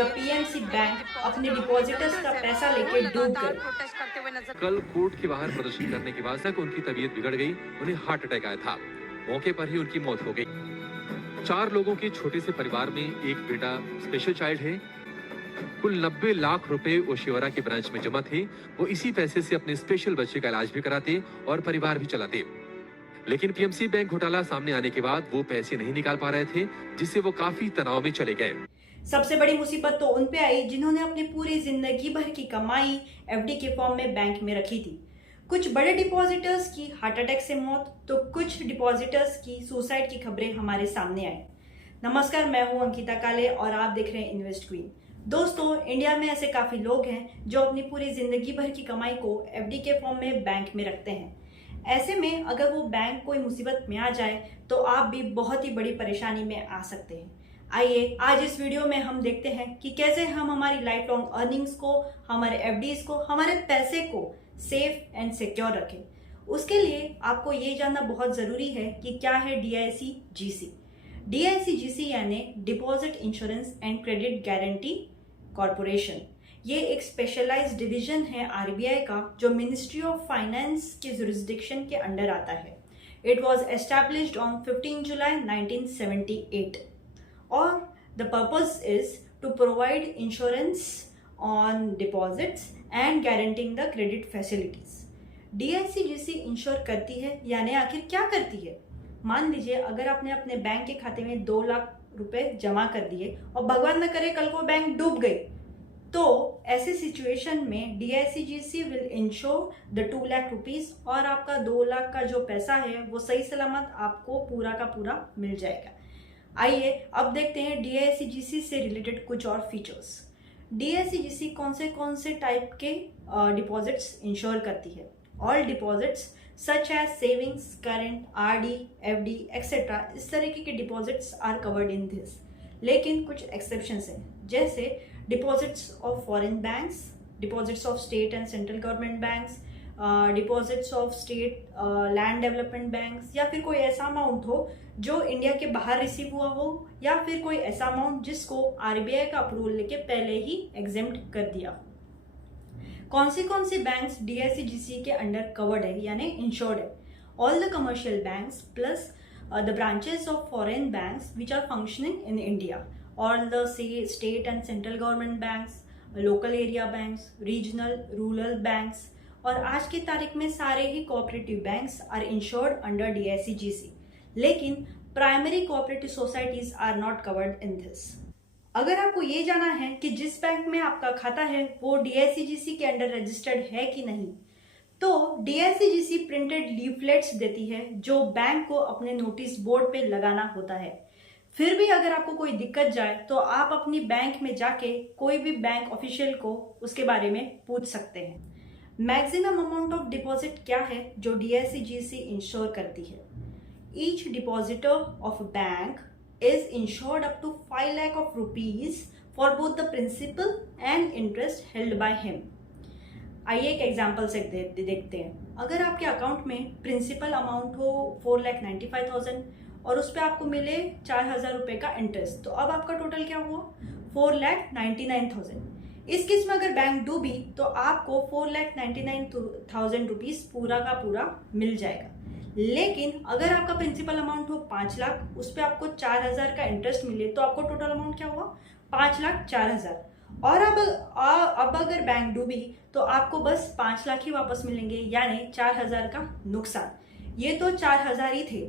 जब PMC bank अपने depositors का पैसा लेके डूब गए। कल कोर्ट के बाहर प्रदर्शन करने के बाद तक उनकी तबीयत बिगड़ गई, उन्हें हार्ट अटैक आया था। मौके पर ही उनकी मौत हो गई। 4 लोगों के छोटे से परिवार में एक बेटा स्पेशल चाइल्ड है। कुल 90 लाख रुपए वो शिवरा के ब्रांच में जमा थे। वो इसी पैसे से अपने स्पेशल बच्चे का इलाज भी कराते और परिवार भी चलाते। लेकिन पीएमसी बैंक घोटाला सामने आने के बाद वो पैसे नहीं निकाल पा रहे थे, जिससे वो काफी तनाव में चले गए। सबसे बड़ी मुसीबत तो उन पे आई जिन्होंने अपनी पूरी जिंदगी भर की कमाई एफडी के फॉर्म में बैंक में रखी थी। कुछ बड़े डिपॉजिटर्स की हार्ट अटैक से मौत तो कुछ डिपॉजिटर्स की सुसाइड की खबरें हमारे सामने आई। नमस्कार, मैं हूं अंकिता काले और आप देख रहे हैं इन्वेस्ट क्वीन। दोस्तों, इंडिया में ऐसे काफी लोग हैं जो अपनी पूरी जिंदगी भर की कमाई को एफडी के फॉर्म में बैंक में रखते हैं। ऐसे में अगर वो बैंक कोई मुसीबत में आ जाए तो आप भी बहुत ही बड़ी परेशानी में आ सकते हैं। आइए आज इस वीडियो में हम देखते हैं कि कैसे हम हमारी लाइफ लॉन्ग अर्निंग्स को, हमारे एफडीज को, हमारे पैसे को सेफ एंड सिक्योर रखें। उसके लिए आपको ये जानना बहुत जरूरी है कि क्या है डीआईसी-जीसी। डीआईसी-जीसी यानी deposit insurance and credit guarantee corporation. ये एक स्पेशलाइज्ड डिवीजन है आरबीआई का जो मिनिस्ट्री ऑफ फाइनेंस के जुरिस्डिक्शन के अंडर आता है। It was established on 15 July 1978 और the purpose is to provide insurance on deposits and guaranteeing the credit facilities. DICGC insure करती है यानी आखिर क्या करती है? मान लीजिए अगर आपने अपने बैंक के खाते में 2 लाख रुपए जमा कर दिए और भगवान न करे कल को बैंक डूब गई, तो ऐसी सिचुएशन में DIC-GC will ensure the 2 lakh rupees और आपका 2 लाख का जो पैसा है वो सही सलामत आपको पूरा का पूरा मिल जाएगा। आइए अब देखते हैं डीआईसी-जीसी से रिलेटेड कुछ और फीचर्स। डीआईसी-जीसी कौन से टाइप के डिपॉजिट्स इंश्योर करती है? All deposits such as savings, current, RD, FD etcetera, इस तरीके के deposits are covered in this. लेकिन कुछ एक्सेप्शंस हैं, जैसे deposits of foreign banks, deposits of state and central government banks, deposits of state land development banks, या फिर कोई ऐसा अमाउंट हो जो इंडिया के बाहर रिसीव हुआ हो, या फिर कोई ऐसा अमाउंट जिसको आरबीआई का अप्रूवल लेके पहले ही एग्जेम्प्ट कर दिया हो। कौन सी बैंक्स डीआईसी-जीसी के अंडर कवर्ड है यानी इंश्योर्ड है? All the commercial banks plus the branches of foreign banks which are functioning in India, all the state and central government banks, local area banks, regional rural banks, और आज की तारीख में सारे ही cooperative banks are insured under DICGC. लेकिन primary cooperative societies are not covered in this. अगर आपको ये जानना है कि जिस बैंक में आपका खाता है वो डीआईसी-जीसी के अंडर रजिस्टर्ड है कि नहीं, तो डीआईसी-जीसी प्रिंटेड लीफलेट्स देती है जो बैंक को अपने नोटिस बोर्ड पे लगाना होता है। फिर भी अगर आपको कोई दिक्कत जाए तो आप अपनी बैंक में जाके कोई भी बैंक ऑफिशियल को उसके बारे में पूछ सकते हैं। मैक्सिमम अमाउंट ऑफ डिपॉजिट क्या है जो डीआईसी-जीसी इंश्योर करती है? Each depositor of bank is insured up to 5 lakh of rupees for both the principal and interest held by him. आइए एक एग्जाम्पल से देखते हैं। अगर आपके अकाउंट में प्रिंसिपल अमाउंट हो 4,95,000 और उस पर आपको मिले 4,000 रुपए का इंटरेस्ट, तो अब आपका टोटल क्या हुआ? 4,99,000। इस केस में अगर बैंक डूबी तो आपको 4,99,000 रुपीज पूरा का पूरा मिल जाएगा। लेकिन अगर आपका प्रिंसिपल अमाउंट हो 5 लाख, उस पर आपको 4,000 का इंटरेस्ट मिले तो आपको टोटल अमाउंट क्या हुआ? 5,04,000। और अब अगर बैंक डूबी तो आपको बस 5 लाख ही वापस मिलेंगे यानी 4,000 का नुकसान। ये तो 4,000 ही थे।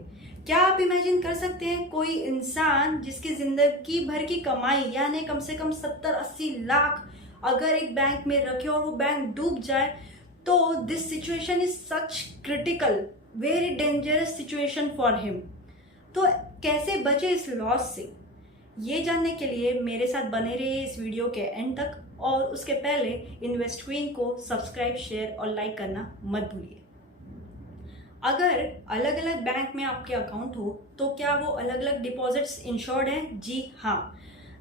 क्या आप इमेजिन कर सकते हैं कोई इंसान जिसकी जिंदगी भर की कमाई यानी कम से कम 70-80 लाख अगर एक बैंक में रखे और वो बैंक डूब जाए, तो this situation is such critical, very dangerous situation for him. तो कैसे बचे इस लॉस से? ये जानने के लिए मेरे साथ बने रहिए इस वीडियो के एंड तक, और उसके पहले इन्वेस्ट क्वीन को सब्सक्राइब, शेयर और लाइक करना मत भूलिए। अगर अलग अलग बैंक में आपके अकाउंट हो तो क्या वो अलग अलग डिपॉजिट्स इंश्योर्ड हैं? जी हाँ।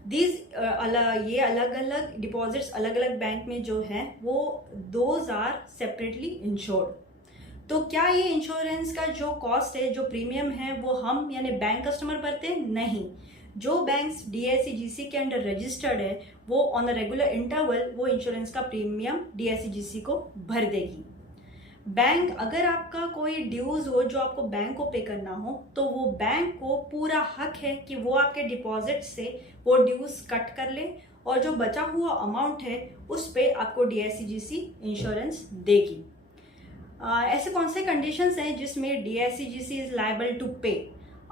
ये अलग अलग डिपॉजिट्स अलग अलग बैंक में जो हैं वो दोज आर सेपरेटली इंश्योर्ड। तो क्या ये इंश्योरेंस का जो कॉस्ट है, जो प्रीमियम है, वो हम यानी बैंक कस्टमर भरते हैं? नहीं। जो बैंक्स DICGC के अंडर रजिस्टर्ड है वो ऑन अ रेगुलर इंटरवल वो इंश्योरेंस का प्रीमियम DICGC को भर देगी। बैंक अगर आपका कोई ड्यूज हो जो आपको बैंक को पे करना हो तो वो बैंक को पूरा हक है कि वो आपके डिपॉजिट से वो ड्यूज कट कर ले और जो बचा हुआ अमाउंट है उस पे आपको DICGC इंश्योरेंस देगी। ऐसे कौन से कंडीशंस हैं जिसमें DICGC इज लायबल टू पे?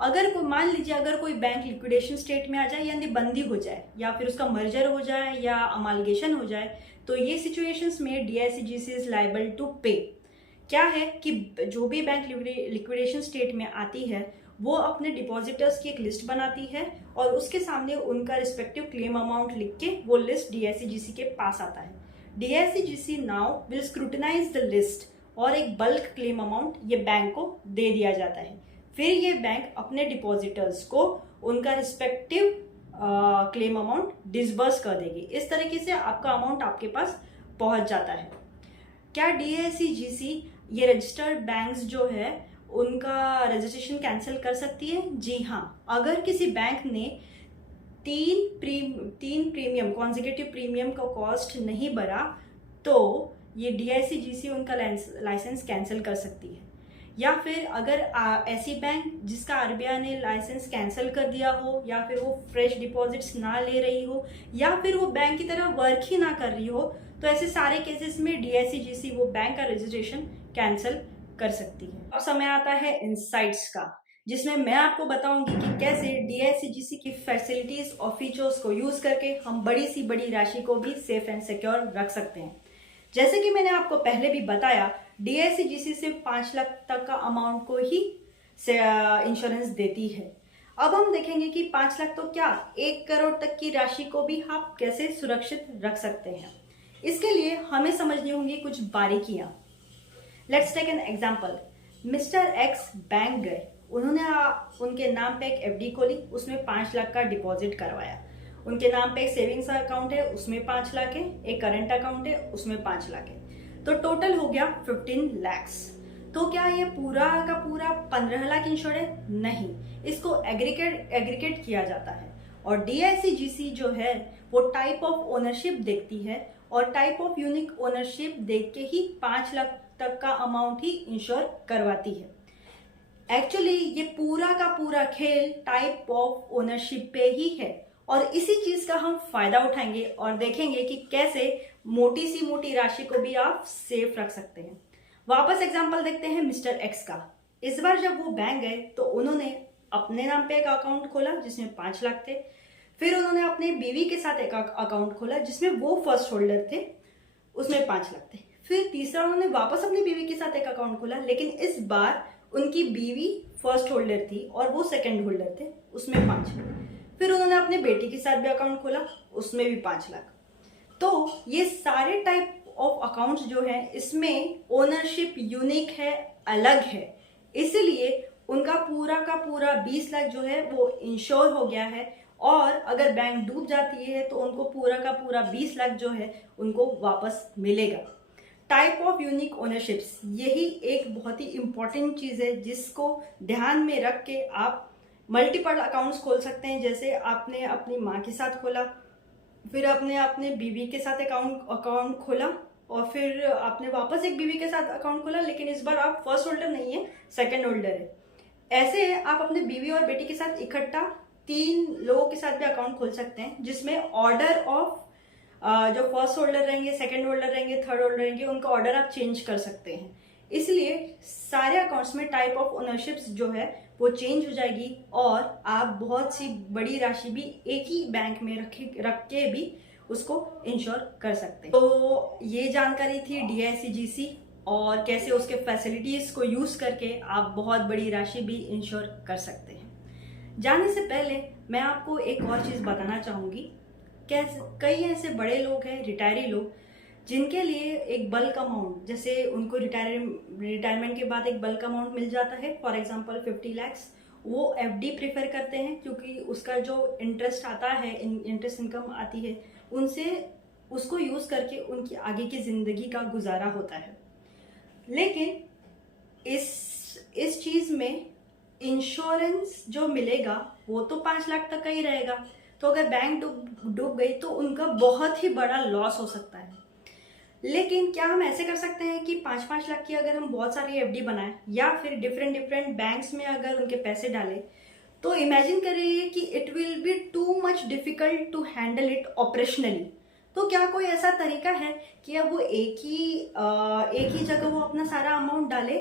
अगर कोई मान लीजिए अगर कोई बैंक लिक्विडेशन स्टेट में आ जाए यानी बंदी हो जाए या फिर उसका मर्जर हो जाए या अमालगेशन हो जाए तो ये सिचुएशंस में DICGC इज लायबल टू पे। क्या है कि जो भी बैंक लिक्विडेशन स्टेट में आती है वो अपने डिपॉजिटर्स की एक लिस्ट बनाती है और उसके सामने उनका रिस्पेक्टिव क्लेम अमाउंट लिख के वो लिस्ट DICGC के पास आता है। DICGC now will scrutinise the list और एक बल्क क्लेम अमाउंट ये बैंक को दे दिया जाता है। फिर ये बैंक अपने डिपॉजिटर्स को उनका रिस्पेक्टिव क्लेम अमाउंट डिसबर्स कर देगी। इस तरीके से आपका अमाउंट आपके पास पहुंच जाता है। क्या DICGC ये रजिस्टर्ड बैंक्स जो है उनका रजिस्ट्रेशन कैंसिल कर सकती है? जी हाँ, अगर किसी बैंक ने तीन प्रीमियम कॉन्जिक्यूटिव प्रीमियम का कॉस्ट नहीं भरा तो ये DICGC उनका लाइसेंस कैंसिल कर सकती है। या फिर अगर ऐसी बैंक जिसका RBI ने लाइसेंस कैंसिल कर दिया हो या फिर वो फ्रेश डिपॉजिट्स ना ले रही हो या फिर वो बैंक की तरह वर्क ही ना कर रही हो तो ऐसे सारे केसेस में DICGC वो बैंक का रजिस्ट्रेशन कैंसिल कर सकती है। अब समय आता है इनसाइट्स का, जिसमें मैं आपको बताऊंगी कि कैसे DICGC की फैसिलिटीज और फीचर्स को यूज करके हम बड़ी सी बड़ी राशि को भी सेफ एंड सिक्योर रख सकते हैं। जैसे कि मैंने आपको पहले भी बताया, DICGC सिर्फ 5 लाख तक का अमाउंट को ही इंश्योरेंस देती है। अब हम देखेंगे कि 5 लाख तो क्या 1 करोड़ तक की राशि को भी आप कैसे सुरक्षित रख सकते हैं। इसके लिए हमें समझनी होंगी कुछ बारीकियां। Let's take an example. Mister X bank गए, उन्होंने उनके नाम पे एक FD खोली, उसमें 5 लाख का डिपॉजिट करवाया। उनके नाम पे एक सेविंग्स अकाउंट है, उसमें 5 लाख है, एक करंट अकाउंट है, उसमें 5 लाख है, तो टोटल हो गया 15 लैक्स। तो क्या ये पूरा का पूरा 15 लाख इंश्योर्ड है? नहीं, इसको एग्रीगेट किया जाता है और DICGC जो है वो टाइप ऑफ ओनरशिप देखती है और टाइप ऑफ यूनिक ओनरशिप देख के ही 5 लाख तक का अमाउंट ही इंश्योर करवाती है। एक्चुअली ये पूरा का पूरा खेल टाइप ऑफ ओनरशिप पे ही है और इसी चीज का हम फायदा उठाएंगे और देखेंगे कि कैसे मोटी सी मोटी राशि को भी आप सेफ रख सकते हैं। वापस एग्जांपल देखते हैं मिस्टर एक्स का। इस बार जब वो बैंक गए तो उन्होंने अपने नाम पे एक अकाउंट खोला जिसमें 5 लाख थे। फिर उन्होंने अपने बीवी के साथ एक अकाउंट खोला जिसमें वो फर्स्ट होल्डर थे, उसमें 5 लाख थे। फिर तीसरा उन्होंने वापस अपनी बीवी के साथ एक अकाउंट खोला, लेकिन इस बार उनकी बीवी फर्स्ट होल्डर थी और वो सेकंड होल्डर थे, उसमें 5 लाख। फिर उन्होंने अपने बेटी के साथ भी अकाउंट खोला, उसमें भी 5 लाख। तो ये सारे टाइप ऑफ अकाउंट्स जो है इसमें ओनरशिप यूनिक है, अलग है, इसलिए उनका पूरा का पूरा 20 लाख जो है वो इंश्योर हो गया है और अगर बैंक डूब जाती है तो उनको पूरा का पूरा 20 लाख जो है उनको वापस मिलेगा। टाइप ऑफ यूनिक ओनरशिप्स, यही एक बहुत ही इंपॉर्टेंट चीज है जिसको ध्यान में रख के आप मल्टीपल अकाउंट्स खोल सकते हैं। जैसे आपने अपनी माँ के साथ खोला, फिर आपने अपने बीवी के साथ अकाउंट खोला और फिर आपने वापस एक बीवी के साथ अकाउंट खोला, लेकिन इस बार आप फर्स्ट होल्डर नहीं है, सेकंड होल्डर है। ऐसे आप अपने बीवी और बेटी के साथ इकट्ठा 3 लोगों के साथ भी अकाउंट खोल सकते हैं, जिसमें ऑर्डर ऑफ जो फर्स्ट होल्डर रहेंगे, सेकंड होल्डर रहेंगे, थर्ड होल्डर रहेंगे, उनका ऑर्डर आप चेंज कर सकते हैं। इसलिए सारे अकाउंट्स में टाइप ऑफ ओनरशिप्स जो है वो चेंज हो जाएगी और आप बहुत सी बड़ी राशि भी एक ही बैंक में रख के भी उसको इंश्योर कर सकते हैं। तो ये जानकारी थी DICGC और कैसे उसके फैसिलिटीज को यूज करके आप बहुत बड़ी राशि भी इंश्योर कर सकते हैं। जाने से पहले मैं आपको एक और चीज बताना चाहूंगी। कई ऐसे बड़े लोग हैं, रिटायरी लोग, जिनके लिए एक बल्क अमाउंट, जैसे उनको रिटायरमेंट के बाद एक बल्क अमाउंट मिल जाता है, फॉर एग्जांपल 50 लैक्स, वो FD प्रेफर करते हैं क्योंकि उसका जो इंटरेस्ट आता है, इंटरेस्ट इनकम आती है, उनसे उसको यूज करके उनकी आगे की जिंदगी का गुजारा होता है। लेकिन इस चीज में इंश्योरेंस जो मिलेगा वो तो 5 लाख तक का ही रहेगा। तो अगर बैंक डूब गई तो उनका बहुत ही बड़ा लॉस हो सकता है। लेकिन क्या हम ऐसे कर सकते हैं कि 5-5 लाख की अगर हम बहुत सारी एफडी बनाएं या फिर डिफरेंट बैंक्स में अगर उनके पैसे डालें, तो इमेजिन करिए कि it will be too much difficult to handle it operationally. तो क्या कोई ऐसा तरीका है कि अब वो एक ही जगह वो अपना सारा अमाउंट डाले,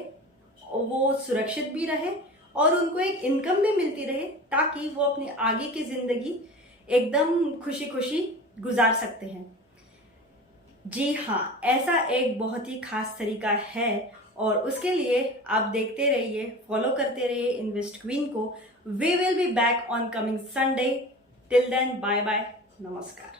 वो सुरक्षित भी रहे और उनको एक इनकम भी मिलती रहे, ताकि वो अपनी आगे की जिंदगी एकदम खुशी खुशी गुजार सकते हैं। जी हाँ, ऐसा एक बहुत ही खास तरीका है और उसके लिए आप देखते रहिए, फॉलो करते रहिए इन्वेस्ट क्वीन को। We will be back on coming Sunday. Till then, bye bye, नमस्कार।